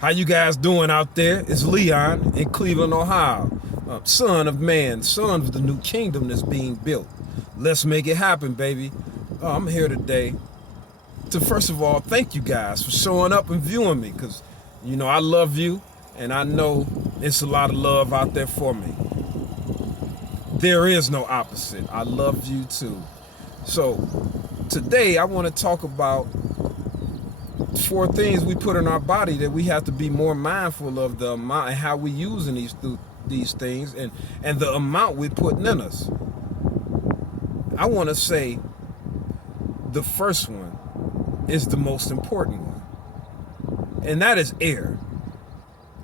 How you guys doing out there? It's Leon in Cleveland, Ohio. Son of man, son of the new kingdom that's being built. Let's make it happen, baby. I'm here today to first of all thank you guys for showing up and viewing me, because I love you and I know it's a lot of love out there for me. There is no opposite. I love you too. So today I want to talk about four things we put in our body that we have to be more mindful of, the amount and how we using these things, and the amount we putting in us. I want to say the first one is the most important one, and that is air.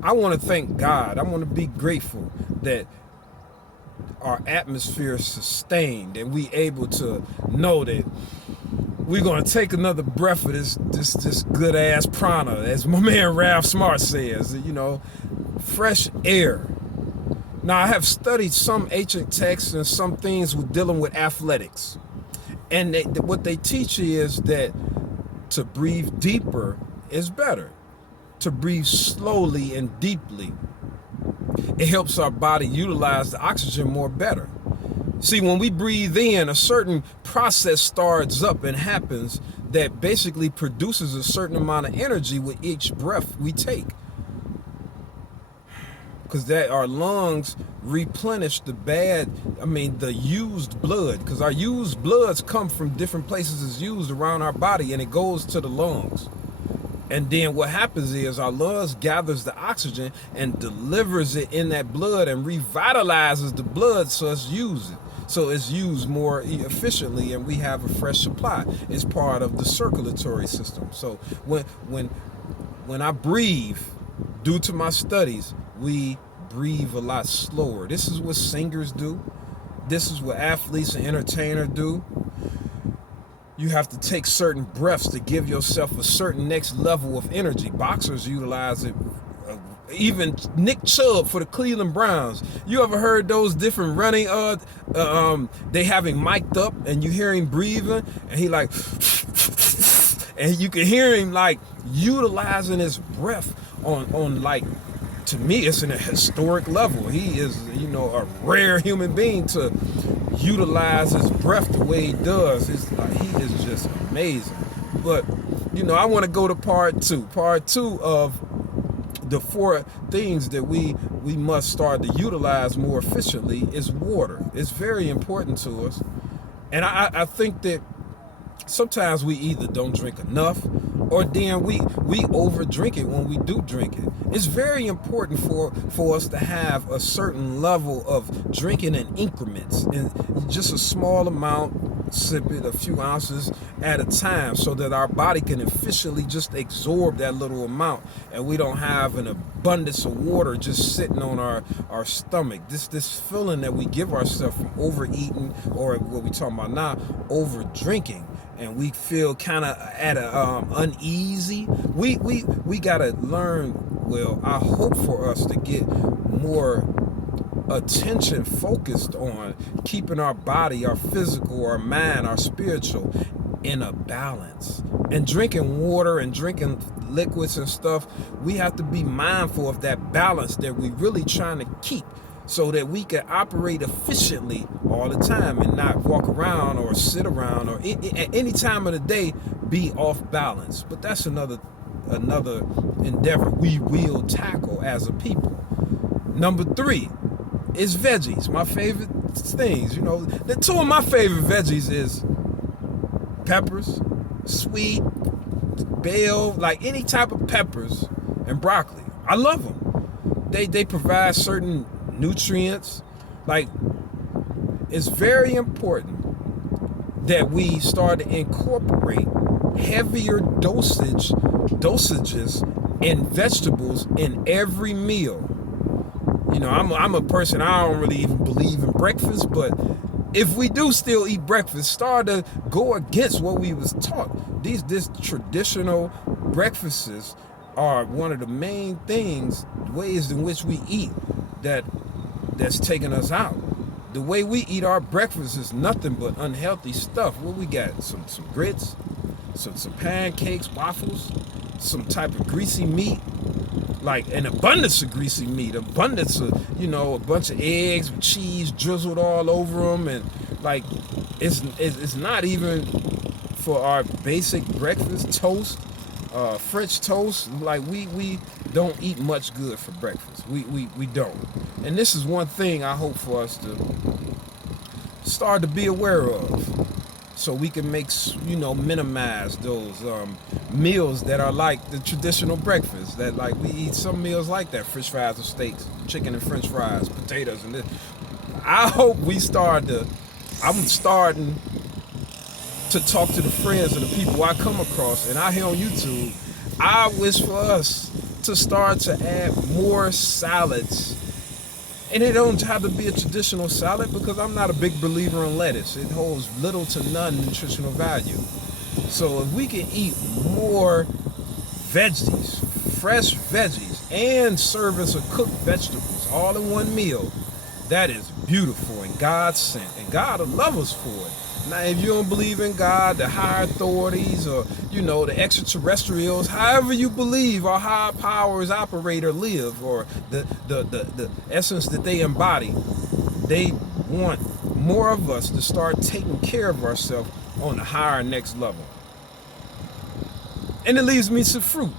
I want to thank God. I want to be grateful that our atmosphere is sustained and we able to know that we're gonna take another breath of this good ass prana, as my man Ralph Smart says. Fresh air. Now, I have studied some ancient texts and some things with dealing with athletics, and what they teach is that to breathe deeper is better. To breathe slowly and deeply, it helps our body utilize the oxygen more better. See, when we breathe in, a certain process starts up and happens that basically produces a certain amount of energy with each breath we take. Because that our lungs replenish the used blood. Because our used bloods come from different places it's used around our body, and it goes to the lungs. And then what happens is our lungs gathers the oxygen and delivers it in that blood and revitalizes the blood so it's used more efficiently, and we have a fresh supply. It's part of the circulatory system. So when I breathe, due to my studies, we breathe a lot slower. This is what singers do. This is what athletes and entertainers do. You have to take certain breaths to give yourself a certain next level of energy. Boxers utilize it. Even Nick Chubb for the Cleveland Browns. You ever heard those different running? They have him mic'd up, and you hear him breathing, and he like, and you can hear him like utilizing his breath on like. To me, it's in a historic level. He is, a rare human being to utilize his breath the way he does. It's like he is just amazing. But I want to go to part two. Part two of the four things that we must start to utilize more efficiently is water. It's very important to us, and I think that sometimes we either don't drink enough, or then we over drink it when we do drink it. It's very important for us to have a certain level of drinking in increments, and just a small amount, sip it a few ounces at a time, so that our body can efficiently just absorb that little amount, and we don't have an abundance of water just sitting on our stomach. This feeling that we give ourselves from overeating, or what we talking about now, over drinking, and we feel kind of at a uneasy. We gotta learn. Well, I hope for us to get more attention focused on keeping our body, our physical, our mind, our spiritual in a balance. And drinking water and drinking liquids and stuff, we have to be mindful of that balance that we really trying to keep, so that we can operate efficiently all the time and not walk around or sit around or at any time of the day be off balance. But that's another endeavor we will tackle as a people. Number three is veggies. My favorite things. The two of my favorite veggies is peppers, sweet, bell, like any type of peppers, and broccoli. I love them. They provide certain nutrients. Like, it's very important that we start to incorporate heavier dosages in vegetables in every meal. I'm a person, I don't really even believe in breakfast, but if we do still eat breakfast, start to go against what we was taught. This traditional breakfasts are one of the main things, ways in which we eat that's taking us out. The way we eat our breakfast is nothing but unhealthy stuff. What we got? Some grits, some pancakes, waffles, some type of greasy meat, like an abundance of greasy meat, abundance of, you know, a bunch of eggs, cheese drizzled all over them, and like it's not even for our basic breakfast toast, French toast. Like we don't eat much good for breakfast. We don't, and this is one thing I hope for us to start to be aware of, so we can make, you know, minimize those meals that are like the traditional breakfast. That like we eat some meals like that: French fries or steaks, chicken and French fries, potatoes, and this. I hope we start to. I'm starting to talk to the friends and the people I come across and I hear on YouTube. I wish for us to start to add more salads. And it don't have to be a traditional salad, because I'm not a big believer in lettuce. It holds little to none nutritional value. So if we can eat more veggies, fresh veggies, and serve us a cooked vegetables all in one meal, that is beautiful and God sent. And God will love us for it. Now, if you don't believe in God, the higher authorities, or, you know, the extraterrestrials, however you believe, or higher powers operate or live, or the essence that they embody, they want more of us to start taking care of ourselves on the higher next level. And it leaves me to fruit.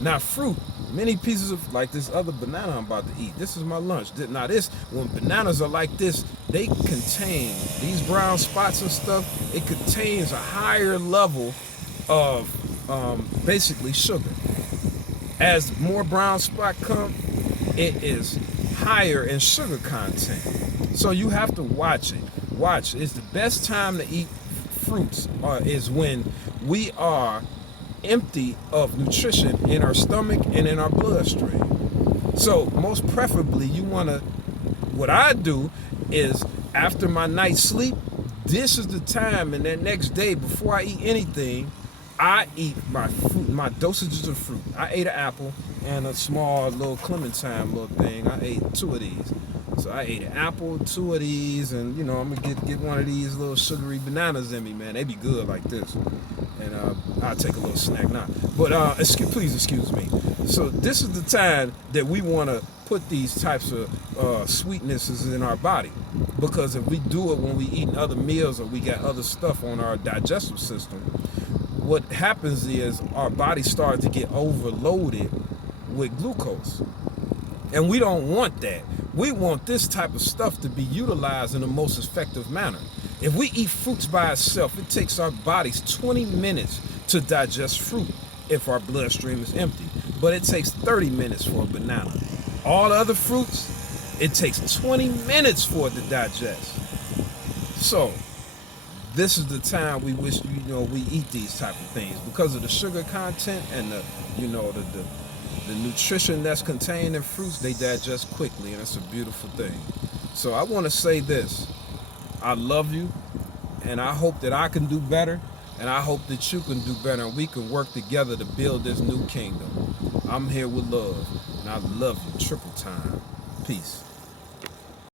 Now, fruit, many pieces of, like this other banana I'm about to eat. This is my lunch. Now this, when bananas are like this, they contain, these brown spots and stuff, it contains a higher level of basically sugar. As more brown spot come, it is higher in sugar content. So you have to watch it. Watch. It's the best time to eat fruits is when we are empty of nutrition in our stomach and in our bloodstream. So most preferably, you want to, what I do is after my night's sleep, this is the time, and that next day before I eat anything, I eat my fruit, my dosages of fruit. I ate an apple and a small little clementine little thing. I ate 2 of these. So I ate an apple, 2 of these, and you know, I'm gonna get one of these little sugary bananas in me, man. They be good like this. And I'll take a little snack now. But please excuse me. So this is the time that we want to put these types of sweetnesses in our body, because if we do it when we eat other meals or we got other stuff on our digestive system, what happens is our body starts to get overloaded with glucose. And we don't want that. We want this type of stuff to be utilized in the most effective manner. If we eat fruits by itself, it takes our bodies 20 minutes to digest fruit if our bloodstream is empty. But it takes 30 minutes for a banana. All the other fruits, it takes 20 minutes for it to digest. So this is the time we wish, you know, we eat these type of things, because of the sugar content and the, you know, the nutrition that's contained in fruits. They digest quickly, and it's a beautiful thing. So I want to say this: I love you, and I hope that I can do better, and I hope that you can do better, and we can work together to build this new kingdom. I'm here with love, and I love you triple time. Peace.